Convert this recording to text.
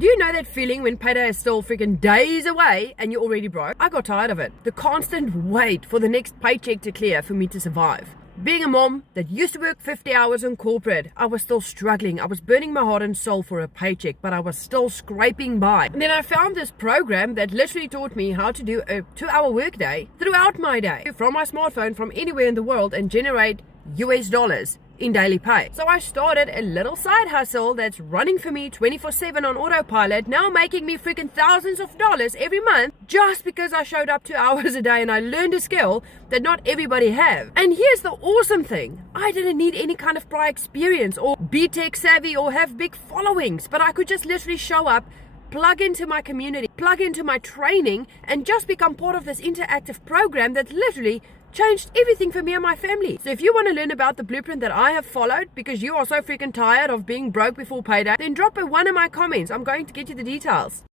Do you know that feeling when payday is still freaking days away and you're already broke? I got tired of it. The constant wait for the next paycheck to clear for me to survive. Being a mom that used to work 50 hours in corporate, I was still struggling. I was burning my heart and soul for a paycheck, but I was still scraping by. And then I found this program that literally taught me how to do a 2-hour workday throughout my day from my smartphone from anywhere in the world and generate US dollars in daily pay. So I started a little side hustle that's running for me 24/7 on autopilot, now making me freaking thousands of dollars every month just because I showed up 2 hours a day and I learned a skill that not everybody have. And here's the awesome thing. I didn't need any kind of prior experience or be tech savvy or have big followings, but I could just literally show up, plug into my community, plug into my training, and just become part of this interactive program that literally changed everything for me and my family. So if you want to learn about the blueprint that I have followed because you are so freaking tired of being broke before payday, then drop a one in my comments. I'm going to get you the details.